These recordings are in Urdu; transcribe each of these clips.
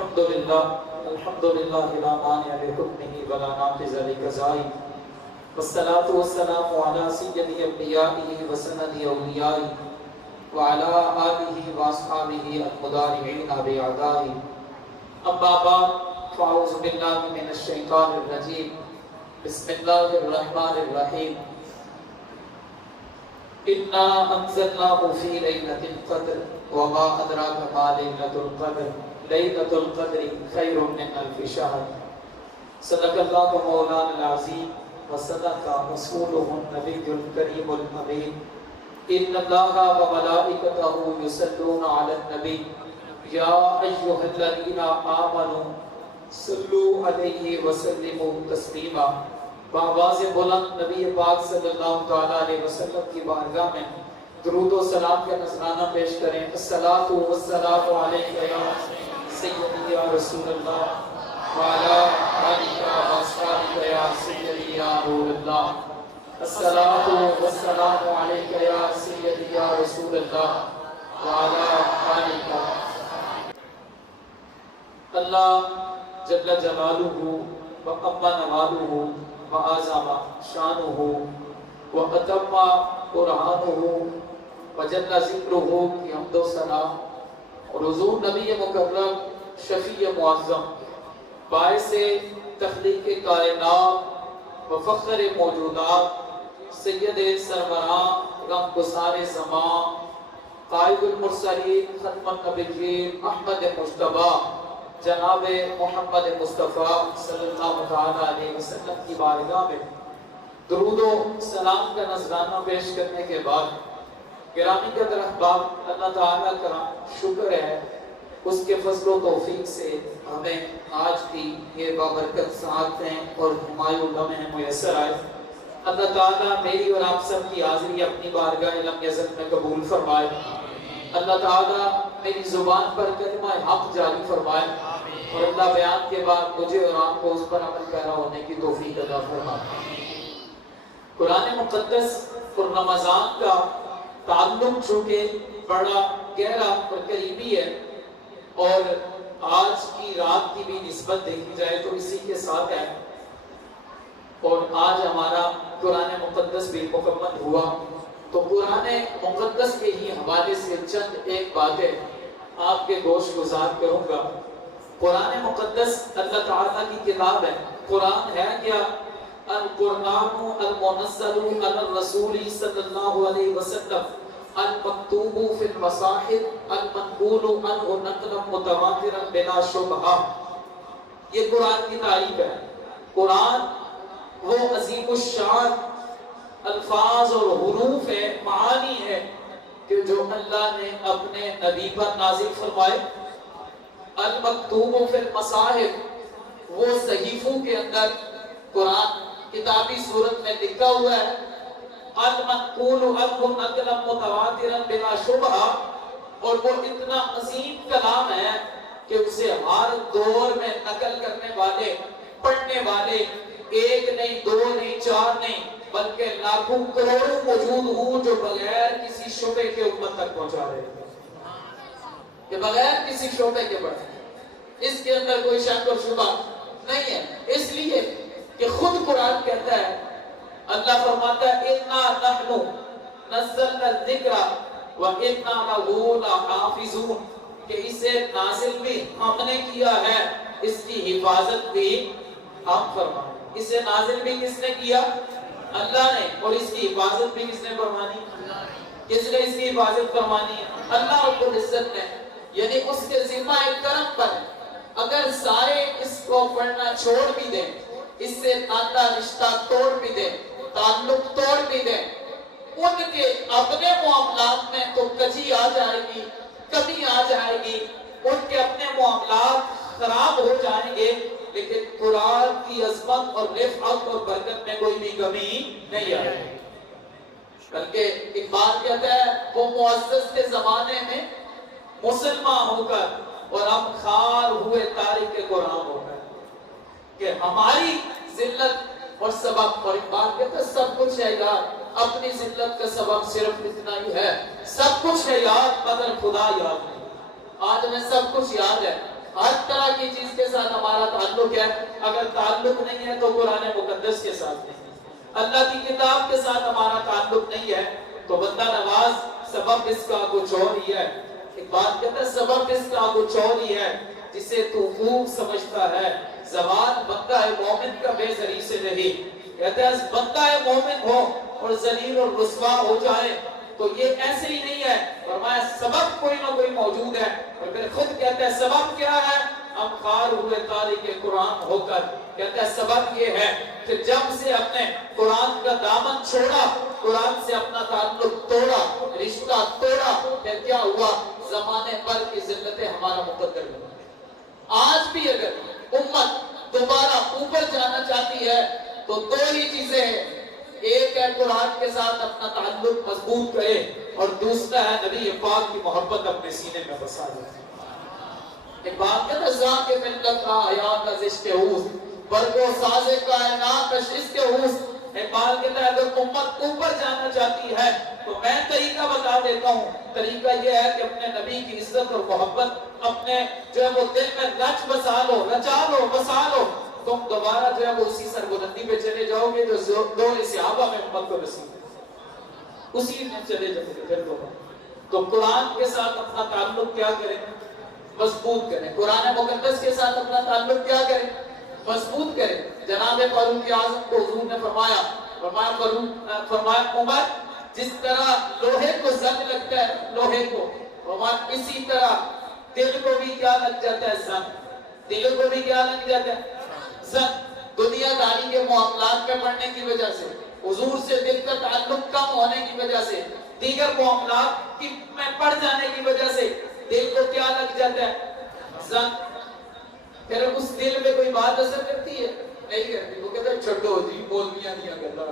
الحمد للہ لا مانع لحکمہ ولا نافذ لقضائہ والصلاة والسلام علی سید انبیائہ وسند اولیائہ وعلی آلہ واصحابہ المدارعین بأعدائہ اما بعد فاعوذ باللہ من الشیطان الرجیم بسم اللہ الرحمن الرحیم انا انزلناہ فی لیلۃ القدر وما ادراک ما لیلۃ القدر لیلۃ القدر خیر من الف شہر صدق اللہ مولانا العظیم وصدق رسولہ النبی الکریم الامین ان اللہ وملائکتہ یصلون علی النبی یا ایھا الذین آمنوا صلوا علیہ وسلموا تسلیما۔ بآواز بلند نبی پاک صلی اللہ تعالی علیہ وسلم کی بارگاہ میں درود و سلام کا نذرانہ پیش کریں۔ الصلاۃ والسلام علیک یا سیدی یا رسول اللہ وعلی آلک واصحابک یا سیدی یا نور اللہ۔ الصلاۃ والسلام علیک یا سیدی یا رسول اللہ وعلی آلک۔ اللہ جل جلالہ وعظم نوالہ وعظم شانہ واتم قرآنہ وجل ذکرہ کی حمد و ثنا اور حضور نبی مکرم شفیع معظم باعث تخلیق کائنات و فخر موجودات سید سربراہ غم گسار زمان قائد المرسلین ختم النبیین احمد مجتبی جناب محمد مصطفیٰ صلی اللہ علیہ وسلم کی بارگاہ میں درود و سلام کا نذرانہ پیش کرنے کے بعد گرامی قدر احباب، اللہ تعالیٰ کا شکر ہے اس کے فضل و توفیق سے ہمیں آج بھی یہ بابرکت ساعتیں اور ہمایوں لمحے میسر آئے۔ اللہ تعالیٰ میری اور آپ سب کی حاضری اپنی بارگاہ لم یزل میں قبول فرمائے۔ اللہ تعالیٰ میری زبان پر کلمہ حق جاری فرمائے اور اللہ بیان کے بعد مجھے اور آپ کو اس پر عمل پیرا ہونے کی توفیق عطا فرمائے۔ قرآن مقدس اور رمضان کا تعلق چونکہ بڑا گہرا اور قریبی ہے اور آج کی رات کی بھی نسبت دیکھی جائے تو اسی کے ساتھ ہے، اور آج ہمارا قرآن مقدس بھی مکمل ہوا، تو قرآن مقدس کے ہی حوالے سے چند ایک باتیں آپ کے گوش گزار کروں گا۔ قرآن مقدس اللہ تعالیٰ کی کتاب ہے۔ قرآن ہے کیا؟ القرآن المنزل علی الرسول صلی اللہ علیہ وسلم المکتوب فی المصاحف المنقول عنہ نقلا متواترا بلا شبہہ۔ یہ قرآن کی تعریف ہے۔ قرآن وہ عظیم الشان الفاظ اور حروف ہے، معانی ہے کہ جو اللہ نے اپنے نبی پر نازل فرمائے۔ المکتوب فی المصاحف، وہ صحیفوں کے اندر قرآن کتابی صورت میں لکھا ہوا ہے۔ المنقول عنہ نقلا متواترا بلا شبہہ، اور وہ اتنا عظیم کلام ہے کہ اسے ہر دور میں نقل کرنے والے، پڑھنے والے ایک نہیں، دو نہیں، چار نہیں، بلکہ لاکھوں کروڑوں موجود ہوں جو بغیر کسی شبے کے امت تک پہنچا رہے ہیں، کہ بغیر کسی شعبے کے پڑھیں۔ اس کے اندر کوئی شک اور شبہ نہیں ہے، اس لیے کہ خود قرآن کہتا ہے، اللہ فرماتا ہے اِنَّا نَحْنُ نَزَّلْنَا الذِّكْرَ وَإِنَّا لَهُ لَحَافِظُونَ، کہ اسے نازل بھی ہم نے کیا ہے، اس کی حفاظت بھی ہم فرمائیں۔ اسے نازل بھی کس نے کیا؟ اللہ نے، اور اس کی حفاظت بھی کس نے فرمانی؟ کس نے اس کی حفاظت فرمانی ہے؟ اللہ رب العزت نے، یعنی اس کے ذمہ ایک کرم پر ہے۔ اگر سارے اس کو پڑھنا چھوڑ بھی دیں، اس سے ناتا رشتہ توڑ بھی دیں، تعلق توڑ بھی دیں، ان کے اپنے معاملات میں تو کجی آ جائے گی، کمی آ جائے گی، ان کے اپنے معاملات خراب ہو جائیں گے، لیکن قرآن کی عظمت اور رفعت اور برکت میں کوئی بھی کمی نہیں آئے گی۔ بلکہ اقبال کہتا ہے وہ معزز کے زمانے میں مسلمان ہو کر اور ہم خار ہوئے تاریخ قرآن ہو کر، کہ ہماری ذلت اور سبب، اور اقبال کہتا ہے سب کچھ ہے یار، اپنی ذلت کا سبب صرف اتنا ہی ہے، سب کچھ ہے یاد مگر خدا یاد نہیں۔ آج میں سب کچھ یاد ہے، ہر طرح کی چیز کے ساتھ ہمارا تعلق ہے، اگر تعلق نہیں ہے تو قرآن مقدس کے ساتھ نہیں ہے، اللہ کی کتاب کے ساتھ ہمارا تعلق نہیں ہے تو بندہ نواز سبب اس کا کچھ اور ہی ہے۔ ایک بات کہتا ہے سبب اس کا کچھ اور ہی ہے جسے تو خوب سمجھتا ہے، زوال بندہ مومن کا بے ذریع سے نہیں۔ کہتے ہیں بندہ مومن ہو اور ذلیل اور رسوا ہو جائے تو یہ ایسے ہی نہیں ہے، فرمایا سبب کوئی نہ کوئی موجود ہے، اور پھر خود کہتے ہیں سبب کیا ہے؟ ہم خار ہوئے تاریخ قرآن ہو کر، کہتے ہیں سبب یہ ہے کہ جب سے اپنے قرآن کا دامن چھوڑا، قرآن سے اپنا تعلق توڑا، رشتہ توڑا، پھر کیا ہوا؟ زمانے پر کی ذلتیں ہمارا مقدر بنا۔ آج بھی اگر امت دوبارہ اوپر جانا چاہتی ہے تو دو ہی چیزیں ہیں، ایک ہے قرآن کے ساتھ اپنا تعلق مضبوط کرے، اور دوسرا ہے نبی پاک کی محبت اپنے سینے میں بسا دے۔ ایک بات کہتا ہے ذاک ملت کا حیات از عشق اوست، برگو ساز کائنات از عشق اوست۔ ایک بات کہتا ہے اگر امت اوپر جانا چاہتی ہے تو میں طریقہ بتا دیتا ہوں، طریقہ یہ ہے کہ اپنے نبی کی عزت اور محبت اپنے جو ہے وہ دل میں رچ بسا لو، رچا لو، بسا لو، تم دوبارہ جو ہے وہ اسی سربلندی پہ چلے جاؤ گے جو دور صحابہ میں امت کو نصیب ہے، اسی میں چلے جاؤ گے پھر دوبارہ۔ تو قرآن کے ساتھ اپنا تعلق کیا کریں؟ مضبوط کریں۔ قرآن مقدس کے ساتھ اپنا تعلق کیا کریں؟ مضبوط کریں۔ جناب فاروق اعظم کو حضور نے فرمایا عمر جس طرح لوہے کو زنگ لگتا ہے، لوہے کو اسی طرح دل کو بھی کیا لگ جاتا ہے؟ زنگ۔ دل کو بھی کیا لگ جاتا ہے؟ زنگ۔ دنیا داری کے معاملات میں پڑھنے کی وجہ سے، حضور سے دل کا تعلق کم ہونے کی وجہ سے، دیگر معاملات میں پڑ جانے کی وجہ سے دل کو کیا لگ جاتا ہے؟ زنگ۔ پھر اس دل میں کوئی بات اثر کرتی ہے؟ نہیں کرتی۔ وہ کہتا ہے چھڑو جی مولویاں نہیں کرتا،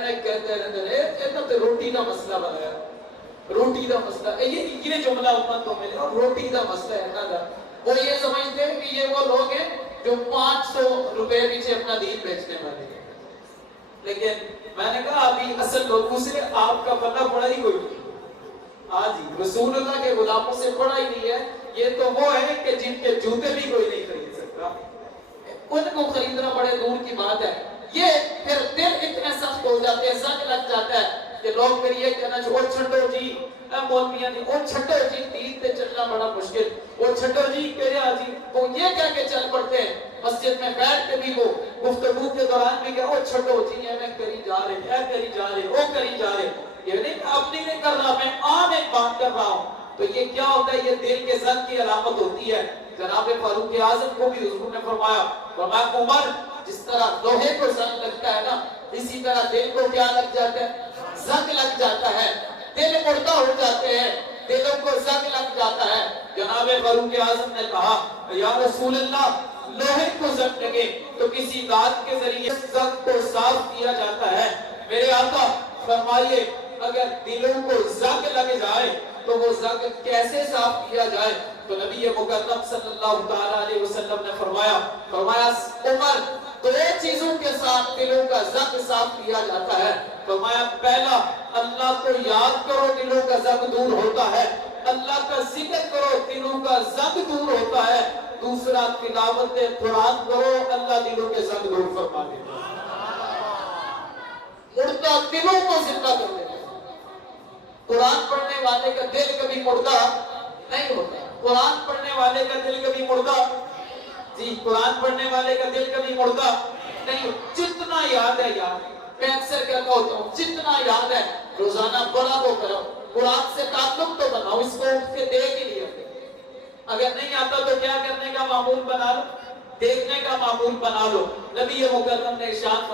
میں کہتے رہتے ہیں ایسا تو روٹی کا مسئلہ بنایا، روٹی کا مسئلہ یہ جملہ امت کو ملے اور روٹی کا مسئلہ ہے نا۔ وہ یہ سمجھتے ہیں کہ یہ وہ لوگ ہیں جو 500 روپے پیچھے اپنا دین بیچنے والے ہیں، لیکن میں نے کہا ابھی اصل لوگوں سے آپ کا پتہ پڑا ہی کوئی نہیں۔ آج ہی رسول اللہ کے غلاموں سے پڑا ہی نہیں ہے، یہ تو وہ ہے کہ جن کے جوتے بھی کوئی نہیں خرید سکتا، ان کو خریدنا بڑے دور کی بات ہے۔ یہ پھر دل اتنے سخت ہو جاتے ہیں، زنگ لگ جاتا ہے کہ لوگ پھر یہ کہنا چھوڑ چھٹو جی مولویاں نہیں، او چھٹو جی دین تے چلنا بڑا مشکل، او چھٹو جی کہہ جی، وہ یہ کہہ کے چل پڑتے ہیں۔ مسجد میں بیٹھ کے بھی وہ گفتگو کے دوران بھی کہ او چھٹو جی اے میں کری جا رہے، اے کری جا رہے، او کری جا رہے، یہ نہیں اپنی نہیں کر رہا، میں عام ایک بات کر رہا ہوں۔ تو یہ کیا ہوتا ہے؟ یہ دل کے زنگ کی علامت ہوتی ہے۔ جناب فاروق اعظم کو بھی حضور نے فرمایا عمر جس طرح لوہے کو زنگ لگتا ہے نا، اسی طرح دل کو کیا لگ جاتا ہے؟ زنگ لگ جاتا ہے، دل مردہ ہو جاتے ہیں، دلوں کو زنگ لگ جاتا ہے۔ جناب فاروق اعظم نے کہا یا رسول اللہ لوہے کو زنگ لگے تو کسی دانت کے ذریعے زنگ کو صاف کیا جاتا ہے، میرے آقا فرمائیے اگر دلوں کو زنگ لگ جائے تو وہ زنگ کیسے صاف کیا جائے؟ تو نبی مکرم صلی اللہ تعالیٰ علیہ وسلم نے فرمایا عمر دو چیزوں کے ساتھ دلوں کا زنگ صاف کیا جاتا ہے۔ فرمایا پہلا اللہ کو یاد کرو دلوں کا زنگ دور ہوتا ہے، اللہ کا ذکر کرو دلوں کا زنگ دور ہوتا ہے، دوسرا تلاوت قرآن کرو اللہ دلوں کے زنگ دور فرما دیتا ہے۔ مردہ دلوں کو زندہ کر دیتا ہے۔ قرآن پڑھنے والے کا دل کبھی مردہ نہیں ہوتا، قرآن پڑھنے والے کا دل کبھی مردہ جی قرآن پڑھنے والے کا دل کبھی مردہ نہیں۔ جتنا یاد ہے یاد، میں اکثر کہتا ہوتا ہوں جتنا یاد ہے روزانہ پڑھا تو کرو، قرآن سے تعلق تو بناؤ، اس کو اٹھ کے دیکھ ہی لیا۔ اگر نہیں آتا تو کیا کرنے کا معمول بنا لو؟ دیکھنے کا معمول بنا لو۔ نبی مکرم نے ارشاد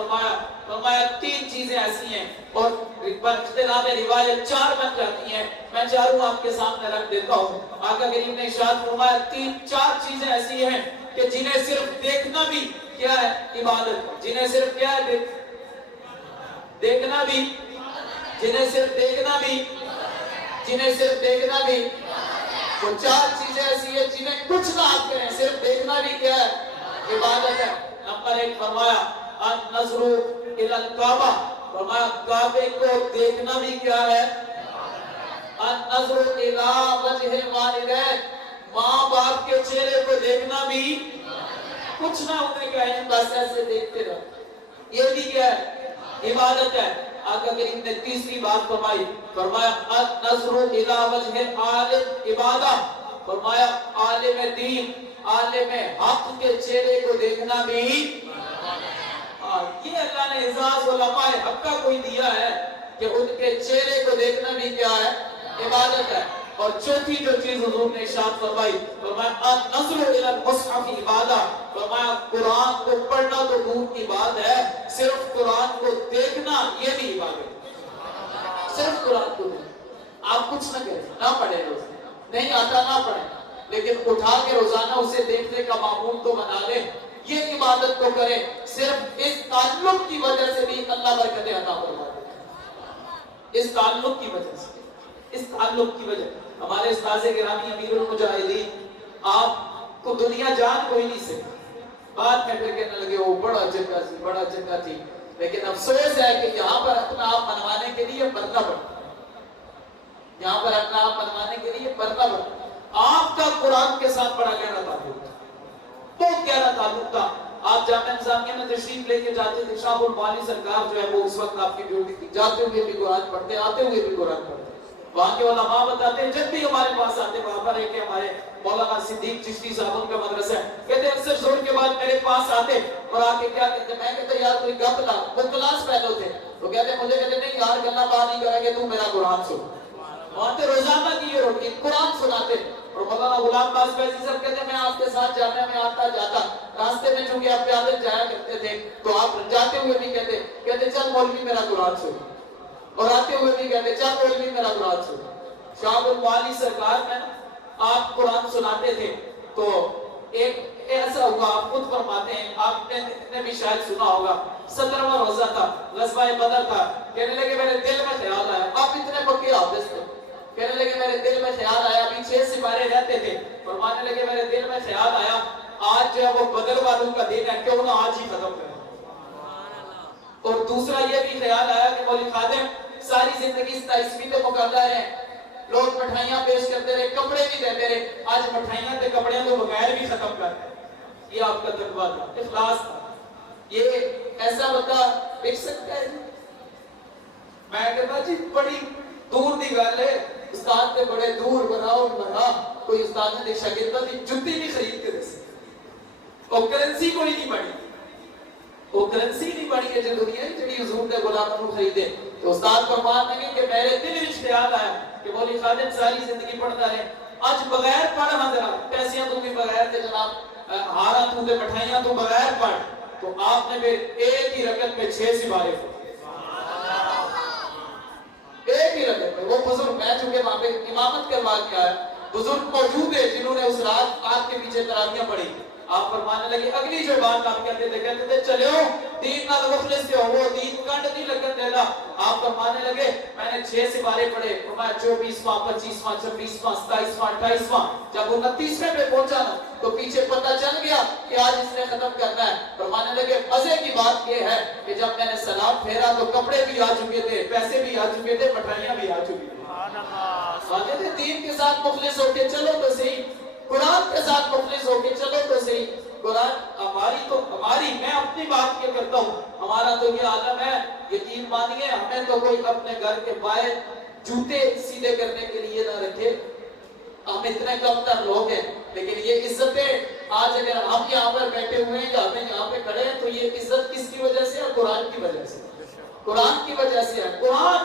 فرمایا تین چیزیں ایسی ہیں اور اختلاف روایت چار بن جاتی ہیں، میں چاروں آپ کے سامنے رکھ دیتا ہوں۔ آقا کریم نے ارشاد فرمایا چار چیزیں ایسی ہیں کہ جنہیں صرف دیکھنا بھی کیا ہے؟ عبادت۔ جنہیں صرف کیا ہے؟ دیکھنا بھی، جنہیں صرف دیکھنا بھی، جنہیں صرف دیکھنا بھی، وہ چار چیزیں ایسی ہیں جنہیں کچھ نہ آپ کریں صرف دیکھنا بھی کیا ہے؟ عبادت ہے۔ نمبر ایک فرمایا النظر الی الکعبہ، فرمایا کعبے کو دیکھنا بھی کیا ہے؟ النظر الی وجہ الوالدین، ماں باپ کے چہرے کو دیکھنا بھی کچھ نہ ہونے کا ہے، بس ایسے دیکھتے رہو، یہ بھی کیا ہے؟ عبادت ہے۔ آقا کریم نے تیسری بات فرمائی، فرمایا النظر الی وجہ العالم عبادہ، فرمایا عالم دین، عالم حق کے چہرے کو دیکھنا بھی، یہ اللہ نے اعزاز علماء حق کا کوئی دیا ہے کہ ان کے چہرے کو دیکھنا بھی کیا ہے؟ عبادت ہے۔ اور چوتھی جو چیز حضور نے ارشاد فرمائی، فرمایا النظر الی المصحف عبادہ، فرمایا قرآن کو پڑھنا تو دور کی بات ہے، صرف قرآن کو دیکھنا یہ بھی عبادت ہے۔ صرف قرآن کو دیکھنا، آپ کچھ نہ کریں، نہ پڑھیں روز، نہیں آتا نہ پڑھیں، لیکن اٹھا کے روزانہ اسے دیکھنے کا معمول تو بنا لیں، یہ عبادت کو کریں، صرف اس تعلق کی وجہ سے بھی اللہ برکتیں عطا فرما دیتا ہے، اس تعلق کی وجہ سے، اس تعلق کی وجہ۔ ہمارے استاذ گرامی امیر المجاہدین، آپ کو دنیا جان کوئی نہیں سکتی، بعد میں پھر کہنے لگے وہ بڑا جگہ تھی، بڑا جگہ تھی، لیکن افسوس ہے کہ یہاں پر اپنا آپ منوانے کے لیے پردہ پڑتا، یہاں پر اپنا آپ منوانے کے لیے پردہ پڑتا۔ آپ کا قرآن کے ساتھ بڑا گہرا تعلق تھا، بہت گہرا تعلق تھا۔ آپ جامعہ نظامیہ میں تشریف لے کے جاتے تھے، شاہ البانی سرکار جو ہے وہ اس وقت آپ کی ڈیوٹی تھی، جاتے ہوئے بھی قرآن پڑھتے، آتے ہوئے بھی قرآن پڑھتے۔ وہاں کے علماء بتاتے ہیں جب بھی ہمارے پاس آتے، وہاں پر ایک ہمارے مولانا صدیق چشتی صاحب ان کا مدرسہ ہے، کہتے ہیں اکثر زور کے بعد میرے پاس آتے اور آ کے کیا کہتے ہیں، میں کہتا یار کوئی گپ لا، وہ کلاس فیلو تھے، وہ کہتے ہیں مجھے کہتے نہیں یار گلا بات نہیں کریں گے، تو میرا قرآن سن۔ وہاں پہ روزانہ کی یہ روٹین، قرآن سناتے۔ اور مولانا غلام باز فیضی صاحب کہتے ہیں میں آپ کے ساتھ جامعہ میں آتا جاتا، راستے میں چونکہ آپ پیادے جایا کرتے تھے تو آپ جاتے ہوئے بھی کہتے چل مولوی میرا قرآن سن، اور آتے ہوئے بھی کہتے چل مولوی میرا قرآن سن۔ شاہ الوالی سرکار میں آپ قرآن سناتے تھے تو ایک ایسا ہوا، آپ خود فرماتے ہیں، آپ نے بھی شاید سنا ہوگا، 17واں روزہ تھا، غزوہ بدر تھا، کہنے لگے میرے دل میں خیال آیا، آپ اتنے پکے حافظ تھے، کہنے لگے میرے دل میں خیال آیا، ابھی 6 سپارے رہتے تھے، فرمانے لگے میرے دل میں خیال آیا آج جو ہے وہ بدر والوں کا دن ہے، کیوں نہ آج ہی ختم کریں۔ اور دوسرا یہ بھی خیال آیا کہ مولی خادم ساری زندگی 27ویں مقرر ہے، لوگ مٹھائیاں پیش کرتے رہے، کپڑے بھی دیتے رہے، آج مٹھائیاں تے کپڑے تو بغیر بھی ختم کر دیں۔ یہ آپ کا تقویٰ تھا، اخلاص تھا۔ یہ ایسا بندہ بک سکتا ہے؟ میں کہتا جی بڑی دور دی گل ہے، استاد تے بڑے دور بناؤ بنا، کوئی استاد نے شاگرداں دی جُتی بھی خرید کے دے سکتے، اور کرنسی کوئی نہیں بڑی، وہ کرنسی نہیں بڑی ہے جو دنیا کی جڑی حضور نے غلاموں کو خریدے۔ تو استاد فرمان لگے کہ میرے دل میں خیال آیا کہ مولی خادم ساری زندگی پڑھتا رہے، آج بغیر پڑھ حضرا پیسیاں تو بھی بغیر تھے جناب، ہارا تو دے مٹھائیاں تو بغیر پڑھ، تو آپ نے پھر ایک ہی رکعت میں 6 سپارے پڑھے، ایک ہی رکعت میں۔ وہ بزرگ، میں چونکہ وہاں پہ امامت کروا کے آیا، بزرگ موجود ہے جنہوں نے اس رات آگ کے پیچھے تراویحاں پڑھی۔ آپ فرمانے لگے اگلی جو بات آپ کہتے تھے چلیو دین نال مخلص سے ہو، وہ دین کنڈ نہیں لگن دینا۔ آپ فرمانے لگے میں نے 6 سپارے پڑھے، فرمایا 24واں 25واں 26واں 27واں 28واں، جب 29ویں پہ پہنچا نا تو پیچھے پتہ چل گیا کہ آج اس نے ختم کرنا ہے۔ فرمانے لگے مزے کی بات یہ ہے کہ جب میں نے سلام پھیرا تو کپڑے بھی آ چکے تھے، پیسے بھی آ چکے تھے، مٹھائیاں بھی آ چکی تھی۔ سبحان اللہ، دین کے ساتھ مخلص ہو کے چلو تو صحیح، قرآن کے ساتھ مخلص ہو کے چلو تو صحیح۔ قرآن ہماری میں اپنی بات کیا کرتا ہوں، ہمارا تو یہ عالم ہے، یقین مانیے ہمیں تو کوئی اپنے گھر کے باہر جوتے سیدھے کرنے کے لیے نہ رکھے، ہم اتنے کم تر لوگ ہیں، لیکن یہ عزتیں آج اگر ہم یہاں پر بیٹھے ہوئے ہیں یا ہمیں یہاں پہ کھڑے ہیں تو یہ عزت کس کی وجہ سے ہے؟ قرآن کی وجہ سے، قرآن کی وجہ سے ہے۔ قرآن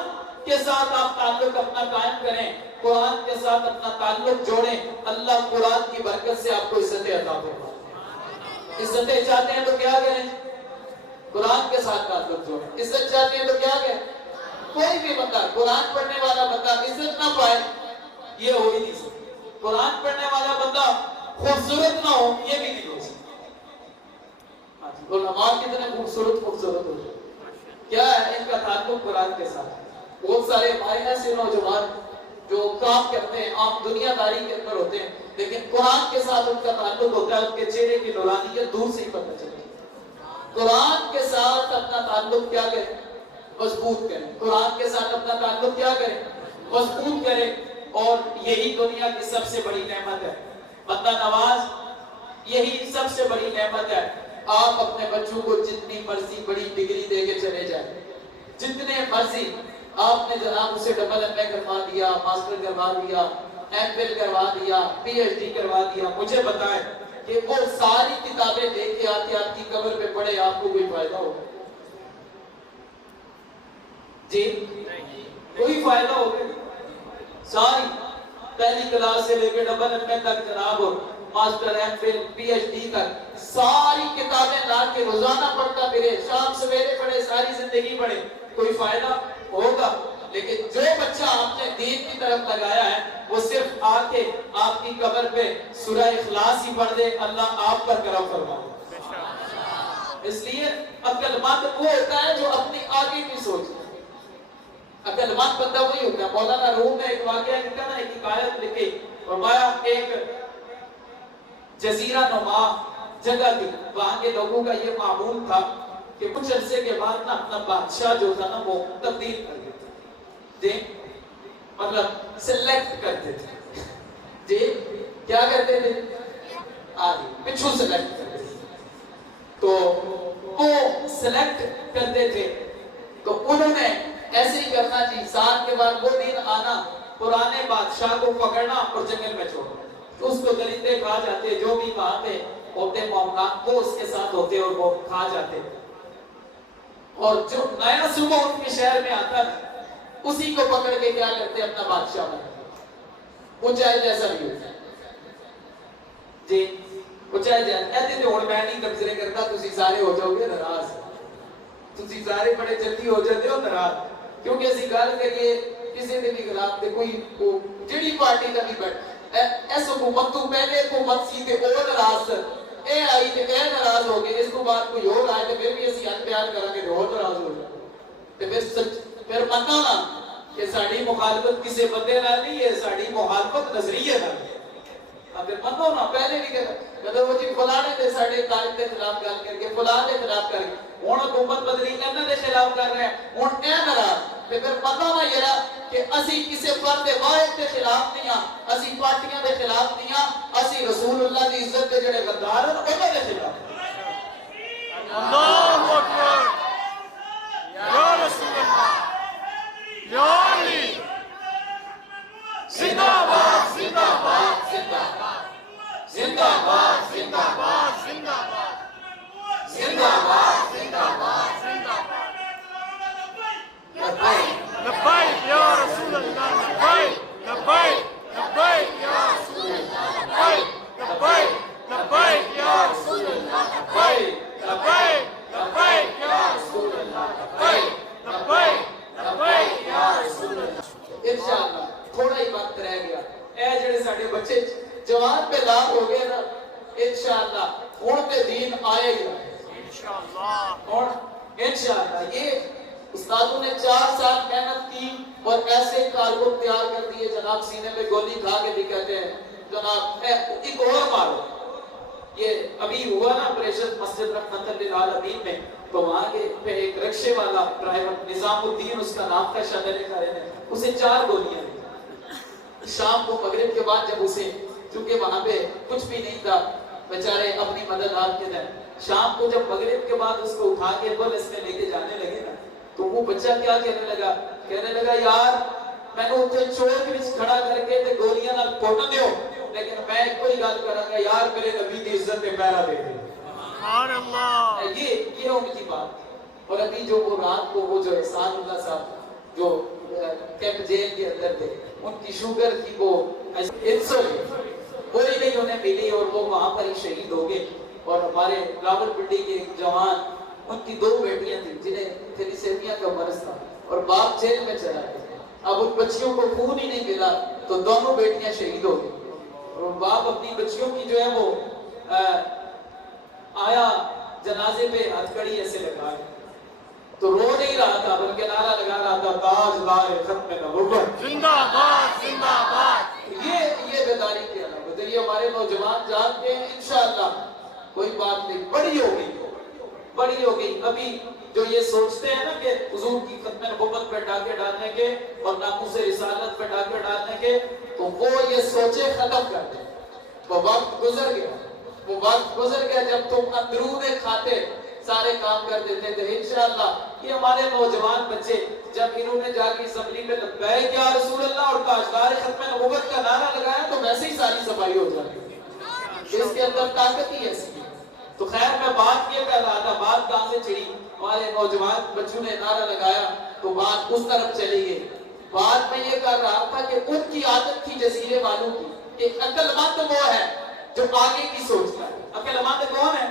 کے ساتھ آپ تعلق اپنا قائم کریں، قرآن کے ساتھ اپنا تعلق جوڑیں، اللہ قرآن کی برکت سے آپ کو عزتیں عطا فرمائے۔ عزتیں چاہتے ہیں تو کیا کریں؟ قرآن کے ساتھ تعلق جوڑیں۔ عزت چاہتے ہیں تو کیا کریں؟ کوئی بھی بندہ قرآن پڑھنے والا بندہ عزت نہ پائے یہ ہو ہی نہیں سکتا، قرآن پڑھنے والا بندہ خوبصورت نہ ہو یہ بھی نہیں ہو سکتا۔ علماء کتنے خوبصورت ہو جائے، کیا ہے ان کا تعلق قرآن کے ساتھ۔ بہت سارے ہمارے ایسے نوجوان جو کام کرتے ہیں عام دنیا داری کے اندر ہوتے ہیں، لیکن قرآن کے ساتھ ان کا تعلق ہوتا ہے، ان کے چہرے کی نورانیت دور سے ہی پتہ چلتی ہے۔ قرآن کے ساتھ اپنا تعلق کیا کریں؟ مضبوط کریں۔ قرآن کے ساتھ اپنا تعلق کیا کریں؟ مضبوط کریں، اور یہی دنیا کی سب سے بڑی نعمت ہے۔ بندہ نواز یہی سب سے بڑی نعمت ہے. آپ اپنے بچوں کو جتنی مرضی بڑی ڈگری دے کے چلے جائیں, جتنے مرضی آپ نے جناب اسے ڈبل ایم اے کروا دیا, ماسٹر کروا دیا, ایم فل کروا دیا, پی ایچ ڈی کروا دیا, مجھے بتائیں کہ وہ ساری کتابیں لے کے آتے آپ کی قبر پہ پڑھے, آپ کو کوئی فائدہ ہوگا؟ جی کوئی فائدہ ہوگا؟ ساری پہلی کلاس سے لے کے ڈبل ایم اے تک جناب, master M Phil P H D تک ساری کتابیں لا کے روزانہ پڑھتا پھرے, شام سویرے پڑھے, ساری زندگی پڑھے, کوئی فائدہ ہوگا؟ لیکن جو بچہ آپ نے دین کی طرف لگایا ہے وہ صرف آ کے آپ کی قبر پہ سورہ اخلاص ہی پڑھ دے, اللہ آپ پر کرم فرمائے. اس لیے عقل مند وہ ہوتا ہے جو اپنی آگے کی سوچتا ہے. عقل مند بندہ وہی ہوتا ہے. مولانا روم نے ایک واقعہ لکھا نا, ایک حکایت لکھی, فرمایا ایک جزیرہ نما جگہ تھی, وہاں کے لوگوں کا یہ معمول تھا کہ کچھ عرصے کے بعد نا اپنا بادشاہ جو تھا نا وہ تبدیل کر دیتے جی, مطلب سلیکٹ کرتے تھے جی, کیا کرتے تھے؟ آگے پچھو سلیکٹ کرتے تھے. تو وہ سلیکٹ کرتے تھے تو انہوں نے ایسے ہی کرنا جی, سال کے بعد وہ دن آنا پرانے بادشاہ کو پکڑنا اور جنگل میں چھوڑنا. تو اس کو درندے کھا جاتے, جو بھی وہاں پہ ہوتے معاملات وہ اس کے ساتھ ہوتے اور وہ کھا جاتے. اور جو نیا صبح ان کے شہر میں آتا ہے اسی کو پکڑ کے کیا کرتے اپنا بادشاہ بناتے, وہ چاہے جیسا بھی ہوتا ہے جی, وہ چاہے جیسا کہتے تھے. اور میں نہیں تبصرے کرتا, تسی سارے ہو جاؤ گے ناراض, تسی سارے بڑے جلدی ہو جاتے ہو ناراض, کیونکہ اسی گل کریے کسی کے بھی خلاف تے کوئی جڑی پارٹی کا بھی بیٹھ ایس حکومت تو پہلے حکومت سی تے وہ ناراض, اے آئی تے اے ناراض ہو گئے, اس کو بعد کوئی اور آئے تے پھر بھی اسی ان پیار کریں گے اور ناراض ہو جائے. تے پھر مننا نا کہ ساڑی مخالفت کسی بندے نہ نہیں ہے, ساڑی مخالفت نظریے نہ. پھر منو نا, پہلے بھی کہتے وہ جی فلانے دے ساڑے قائد کے خلاف گل کر کے فلانے کے خلاف کر کے ہوں حکومت بدلی انہوں نے خلاف کر رہے ہیں, ہوں اے ناراض. پھر منو نا یہ کہ اسی کسی فرد واحد کے خلاف نہیں ہاں, اسی پارٹیاں کے خلاف نہیں ہاں, اسی رسول اللہ کی عزت کے جڑے غدار ہیں انہوں کے خلاف. اللہ اکبر, یا رسول اللہ, یا علی, زندہ باد, زندہ باد, زندہ باد, زندہ باد, زندہ باد, زندہ باد, زندہ باد, زندہ باد, زندہ باد. لبیک لبیک یا رسول اللہ, لبیک, لبیک, لبیک یا رسول اللہ, لبیک, لبیک, لبیک یا رسول اللہ, لبیک, لبیک, لبیک یا رسول اللہ, لبیک, لبیک, لبیک یا رسول اللہ. انشاءاللہ تھوڑا ہی وقت رہ گیا, اے جڑے ساڑے بچے جوان پہ لاغ ہو گئے نا, انشاءاللہ ان پہ دین آئے گا انشاءاللہ. اور انشاءاللہ یہ استادوں نے 4 سال محنت کی اور ایسے کارکن تیار کر دیے جناب, سینے پہ گولی کھا کے بھی کہتے ہیں جناب ایک اور مارو. یہ ابھی ہوا نا آپریشن مسجد رحمت للعالمین میں, تو وہاں کے پہ ایک رکشے والا ڈرائیور نظام الدین اس کا نام تھا, شہر کارے نے اسے 4 گولیاں دی. شام کو مغرب کے بعد جب اسے, چونکہ وہاں پہ کچھ بھی نہیں تھا بیچارے اپنی مدد آپ کے دیں, شام کو جب مغرب کے بعد اس کو اٹھا کے ایمبولینس میں لے کے جانے لگے نا, تو وہ بچہ کیا کہنے لگا یار میں نے اتنے چور کے بیچ کھڑا کر کے تے گولیاں نال کوٹ دیو, لیکن میں کوئی گل کراں گا یار میرے نبی دی عزت پہ پیرا دے دے. سبحان اللہ. یہ ان کی بات. اور ابھی جو وہ رات کو وہ جو احسان اللہ صاحب جو کیمپ جیل کے اندر تھے, ان کی شوگر کی وہ انسولین کوئی نہیں انہیں ملی اور وہ وہاں پر ہی شہید ہو گئے. اور ہمارے راول پنڈی کے ایک جوان, ان کی 2 بیٹیاں تھیں جنہیں تھیلیسیمیا کا مرض تھا اور باپ جیل میں چلا گیا. اب ان بچیوں کو خون ہی نہیں ملا تو دونوں بیٹیاں شہید ہو گئی. اور باپ اپنی بچیوں کی جو ہے وہ آیا جنازے پہ ہتھکڑی ایسے لگا ہے تو رو نہیں رہا تھا بلکہ نعرہ لگا رہا تھا تاجدار ختم نبوت زندہ باد, زندہ باد. یہ بیداری کی علامت ہے. یہ ہمارے نوجوان جانتے ہیں انشاءاللہ کوئی بات نہیں, بڑی ہو گئی. ابھی جو یہ سوچتے ہیں نا کہ حضور کی ختم نبوت پہ ڈاکے ڈالنے کے اور ناموس رسالت پہ ڈاکے ڈالنے کے, تو وہ یہ سوچے ختم کر دیں. وہ وقت گزر گیا، وہ وقت گزر گیا جب تم اندرون کھاتے سارے کام کر دیتے تھے۔ انشاءاللہ یہ ہمارے نوجوان بچے جب انہوں نے جا کے اسمبلی میں لبیک یا رسول اللہ اور تاجدار ختم نبوت کا نعرہ لگایا تو ویسے ہی ساری صفائی ہو جاتی، اس کے اندر طاقت ہی ایسی ہے۔ تو خیر میں بات یہ کر رہا تھا، بات کہاں سے چڑھی؟ ہمارے نوجوان بچوں نے نعرہ لگایا تو بات اس طرف چلی گئی۔ بات میں یہ کر رہا تھا کہ ان کی عادت تھی جزیرے والوں کی کہ عقل مند وہ ہے جو آگے کی سوچتا ہے۔ عقل مند کون ہے؟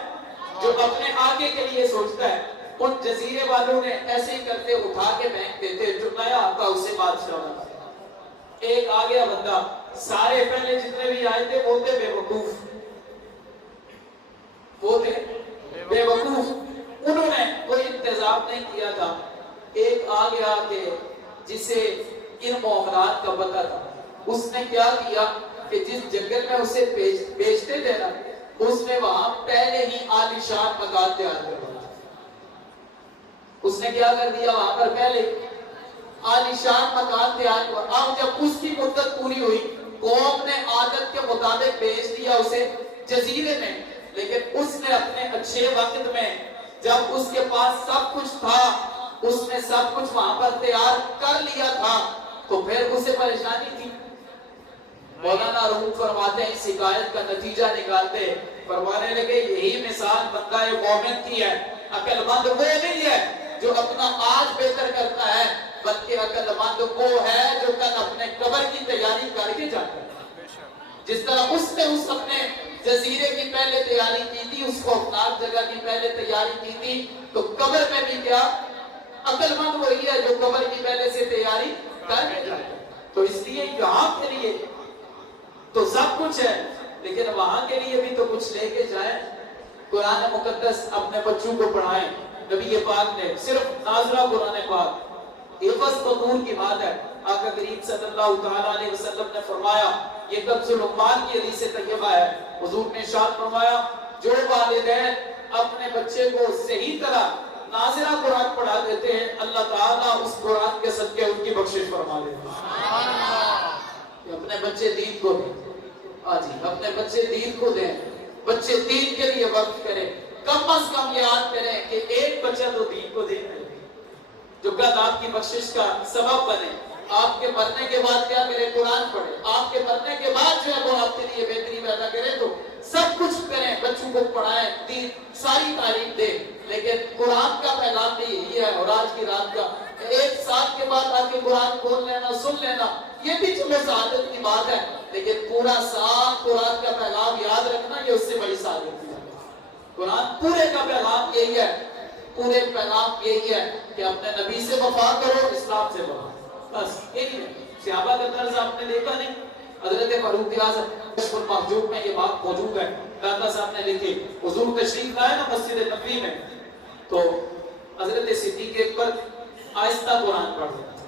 جو اپنے آگے کے لیے سوچتا ہے۔ ان جزیرے والوں نے ایسے ہی کرتے اٹھا کے پھینک دیتے، جو نیا آتا اسے بادشاہ بناتا۔ ایک آ گیا بندہ، سارے پہلے جتنے بھی آئے تھے وہ تھے بے وقوف، وہ تھے بے وقوف، انہوں نے کوئی انتظام نہیں کیا تھا۔ ایک آ گیا کہ جسے ان معاملات کا پتہ تھا، اس نے کیا کیا کہ جس جنگل میں اسے بیچتے تھے نا، اس نے وہاں پہلے ہی عالیشان مکان تیار کر دیا۔ اس نے کیا کر دیا؟ وہاں پر پہلے عالیشان مکان تیار کیا۔ اب جب اس کی مدت پوری ہوئی، قوم نے عادت کے مطابق بیچ دیا اسے جزیرے میں، لیکن اس نے اپنے اچھے وقت میں جب اس کے پاس سب کچھ تھا، اس نے سب کچھ وہاں پر تیار کر لیا تھا، تو پھر اسے پریشانی تھی۔ مولانا روم فرماتے ہیں اس حکایت کا نتیجہ نکالتے، فرمانے لگے یہی مثال بندہ مومن کی ہے۔ عقل مند وہ نہیں ہے جو اپنا آج بہتر کرتا ہے، بلکہ عقل مند وہ ہے جو کل اپنے قبر کی تیاری کر کے جاتا ہے۔ جس طرح اس نے اس اپنے جزیرے کی پہلے تیاری کی تھی، اس کو افناک جگہ کی پہلے تیاری کی تھی، تو قبر میں بھی کیا؟ عقل مند وہی ہے جو قبر کی پہلے سے تیاری کر کے جاتا ہے۔ تو اس لیے یہاں کے لیے تو سب کچھ ہے، لیکن وہاں کے لیے بھی تو کچھ لے کے جائیں۔ قرآن مقدس اپنے بچوں کو پڑھائیں۔ نبی پاک نے صرف ناظرہ قرآن پاک، حفظ تو دور کی بات ہے، آقا کریم صلی اللہ تعالیٰ علیہ وسلم نے فرمایا، یہ کنز العمال کی حدیث طیبہ ہے، حضور نے ارشاد فرمایا جو والدین اپنے بچے کو صحیح طرح ناظرہ قرآن پڑھا دیتے ہیں، اللہ تعالیٰ اس قرآن کے صدقے ان کی بخشش فرما دیتے ہیں۔ اپنے بچے دین کو دیں، اپنے بچے دین کو دیں، بچے دین کے لیے وقت کریں، کم از کم یاد کریں کہ ایک بچہ تو دین کو دے جو کل آپ کی بخشش کا سبب بنے۔ آپ کے مرنے کے بعد کیا کرے؟ قرآن پڑھے۔ آپ کے مرنے کے بعد جو ہے وہ آپ کے لیے بہتری پیدا کرے، تو سب کچھ کریں، بچوں کو پڑھائیں، دین ساری تعلیم دیں، لیکن قرآن کا پیغام بھی یہی ہے۔ اور آج کی رات کا ایک سال کے بعد آ کے قرآن کھول لینا، سن لینا، یہ بھی چلو سعادت کی بات ہے، لیکن پورا سال قرآن کا پیغام یاد رکھنا یہ اس سے بڑی سعادت کی بات ہے۔ قرآن پورے کا پیغام یہی ہے، پورے پیغام یہی ہے کہ اپنے نبی سے وفا کرو، اسلام سے وفا، بس یہی ہے۔ صحابہ کا طرز آپ نے دیکھا نہیں؟ حضرت فاروق اعظم کشف المحجوب میں یہ بات موجود ہے، داتا صاحب نے لکھی، حضور تشریف لائے نا مسجد نبوی میں، تو حضرت صدیق اکبر آہستہ قرآن پڑھ رہے تھے،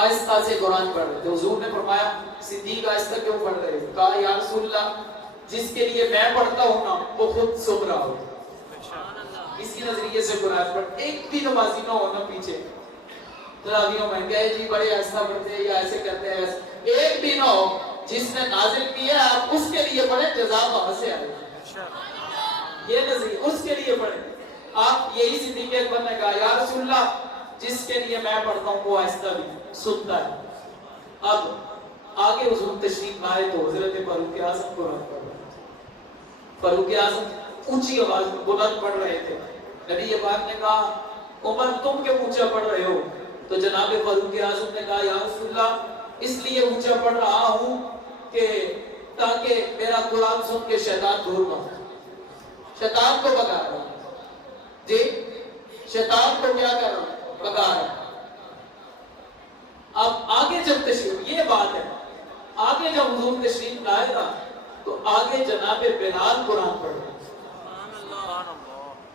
آہستہ سے قرآن پڑھ رہے تھے۔ حضور نے فرمایا صدیق آہستہ کیوں پڑھ رہے ہو؟ کہا یا رسول اللہ جس کے لیے میں پڑھتا ہوں نا وہ خود سن رہا ہو، اسی نظریے سے قرآن پڑھ۔ ایک بھی نمازی نہ ہونا پیچھے تراویحوں میں کہے جی بڑے آہستہ پڑھتے ہیں یا ایسے کرتے ہیں، ایک بھی نہ ہو، جس نے نازل کیا ہے آپ اس کے لیے پڑھیں، جزا وہاں سے آئے، یہ نظریہ اس کے لیے پڑھیں۔ آپ یہی صدیق اکبر نے کہا یا رسول اللہ جس کے لیے میں پڑھتا ہوں وہ آہستہ بھی سنتا ہے۔ اب آگے حضور تشریف لائے تو حضرت فاروق اعظم قرآن پڑھ رہے تھے، فاروق اعظم اونچی آواز میں بلند پڑھ رہے تھے۔ نبی پاک نے کہا عمر تم کیوں اونچا پڑھ رہے ہو؟ تو جناب فاروق اعظم نے کہا یا رسول اللہ اس لیے اونچا پڑھ رہا ہوں کہ تاکہ میرا قرآن سن کے شیطان دور نہ ہو، شیطان کو بگا رہا ہوں، جی شیطان کو کیا کر رہا ہوں؟ بگا رہا ہوں۔ اب آگے جب تشریف، یہ بات ہے، آگے جب حضور تشریف لائے گا تو آگے جناب بلال قرآن پڑھ رہے ہیں۔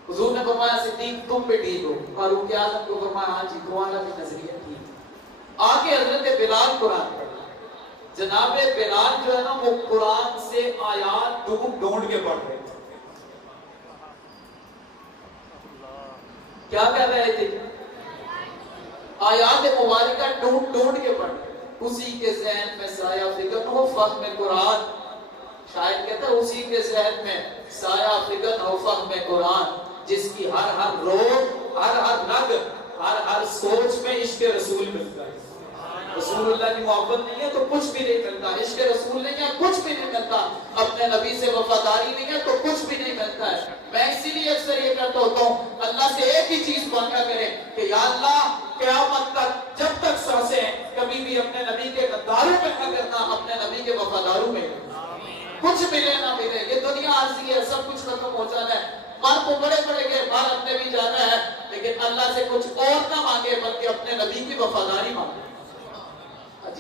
حضور نے فرمایا صدیق تم بھی ٹھیک ہو، فاروق اعظم کو فرمایا ہاں جی تمہارا بھی نظریہ ٹھیک۔ آگے حضرت بلال قرآن پڑھ رہے ہیں۔ جناب بلال جو ہے نا وہ قرآن سے آیات ڈھونڈ کے پڑھ رہے تھے۔ کیا کر رہے تھے؟ آیات مبارکہ ڈھونڈ کے پڑھ رہے تھے۔ اسی کے ذہن میں سایہ فکن ہو فہم قرآن. شاید کہتا ہے اسی کے ذہن میں سایہ فکن ہو فہم قرآن، جس کی ہر روح، ہر رگ، ہر سوچ میں عشق رسول ملتا ہے. رسول اللہ کی محبت نہیں ہے تو کچھ بھی نہیں ملتا، عشق رسول نہیں ہے کچھ بھی نہیں ملتا، اپنے نبی سے وفاداری نہیں ہے تو کچھ بھی نہیں ملتا ہے. میں اسی لیے اکثر یہ کہتا ہوتا ہوں اللہ سے ایک ہی چیز مانگا کریں کہ یا اللہ قیامت تک جب تک سانسیں ہیں کبھی بھی اپنے نبی کے غداروں میں نہ کرنا، اپنے نبی کے وفاداروں میں. کچھ ملے نہ ملے، یہ دنیا عارضی ہے، سب کچھ ختم ہو جانا ہے. مر تو بڑے گئے، مر اپنے بھی جانا ہے، لیکن اللہ سے کچھ اور نہ مانگے بلکہ اپنے نبی کی وفاداری مانگے.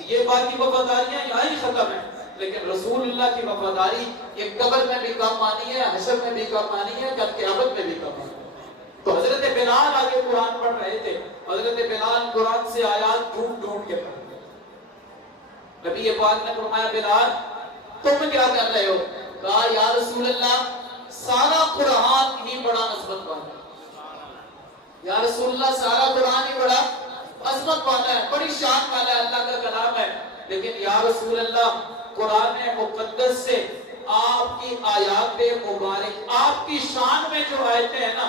یہ باقی وفاداریاں یہاں ہی ختم ہیں، لیکن رسول اللہ کی وفاداری یہ قبر میں بھی کام آنی ہے، حشر میں بھی کام آنی ہے، کل قیامت میں بھی کام آنی ہے. تو حضرت بلال آگے قرآن پڑھ رہے تھے. حضرت بلال قرآن سے آیات ڈھونڈ ڈھونڈ کے پڑھ رہے تھے. نبی پاک نے فرمایا بلال تم کیا کر رہے ہو؟ کہا یا رسول اللہ سارا قرآن ہی بڑا عظمت والا ہے. یا رسول اللہ سارا قرآن ہی بڑا عظمت والا ہے، بڑی شان والا ہے، اللہ کا کلام ہے. لیکن یا رسول اللہ قرآن مقدس سے آپ کی آیات مبارک، آپ کی شان میں جو آیتیں ہیں نا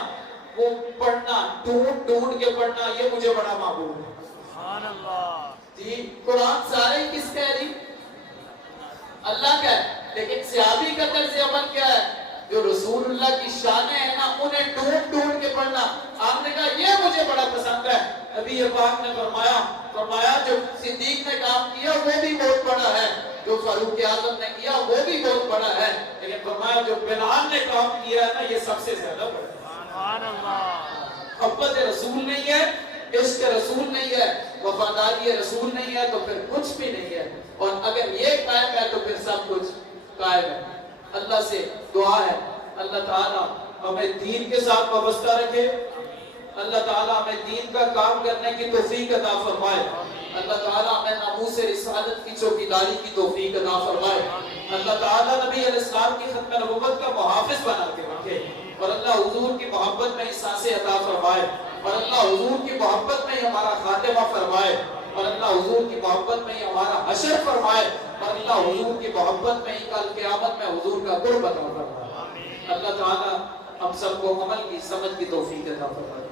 وہ پڑھنا، ڈھونڈ ڈھونڈ کے پڑھنا، یہ مجھے بڑا محبوب ہے. سبحان اللہ. جی قرآن سارے ہی کس کا ہے جی؟ اللہ کا ہے. لیکن صحابی کا طرز عمل کیا ہے؟ جو رسول اللہ کی شانیں ہیں نا انہیں ڈھونڈ ڈھونڈ کے پڑھنا. آپ نے کہا یہ مجھے بڑا پسند ہے. نبی پاک نے فرمایا جو صدیق نے کام کیا وہ بھی بہت بڑا ہے، جو فاروق اعظم نے کیا وہ بھی بہت بڑا ہے، لیکن فرمایا جو بلال نے کام کیا ہے نا یہ سب سے زیادہ بڑا ہے. سبحان اللہ. محبت رسول نہیں ہے، عشق رسول نہیں ہے، وفاداری رسول نہیں ہے تو پھر کچھ بھی نہیں ہے. اور اگر یہ قائم ہے تو پھر سب کچھ قائم ہے. اللہ سے دعا ہے اللہ تعالیٰ ہمیں دین کے ساتھ وابستہ رکھے، اللہ تعالیٰ ہمیں دین کا کام کرنے کی توفیق عطا فرمائے، اللہ تعالیٰ ہمیں ناموس رسالت کی چوکیداری کی توفیق عطا فرمائے، اللہ تعالیٰ نبی علیہ السلام کی ختم نبوت کا محافظ بنا کے رکھے، اور اللہ حضور کی محبت میں سانسیں عطا فرمائے، اور اللہ حضور کی محبت میں ہمارا خاتمہ فرمائے، اور اللہ حضور کی محبت میں ہمارا حشر فرمائے، اور اللہ حضور کی محبت میں کل قیامت میں حضور کا قرب عطا فرمائے. اللہ تعالیٰ ہم سب کو عمل کی سمجھ کی توفیق عطا فرمائے.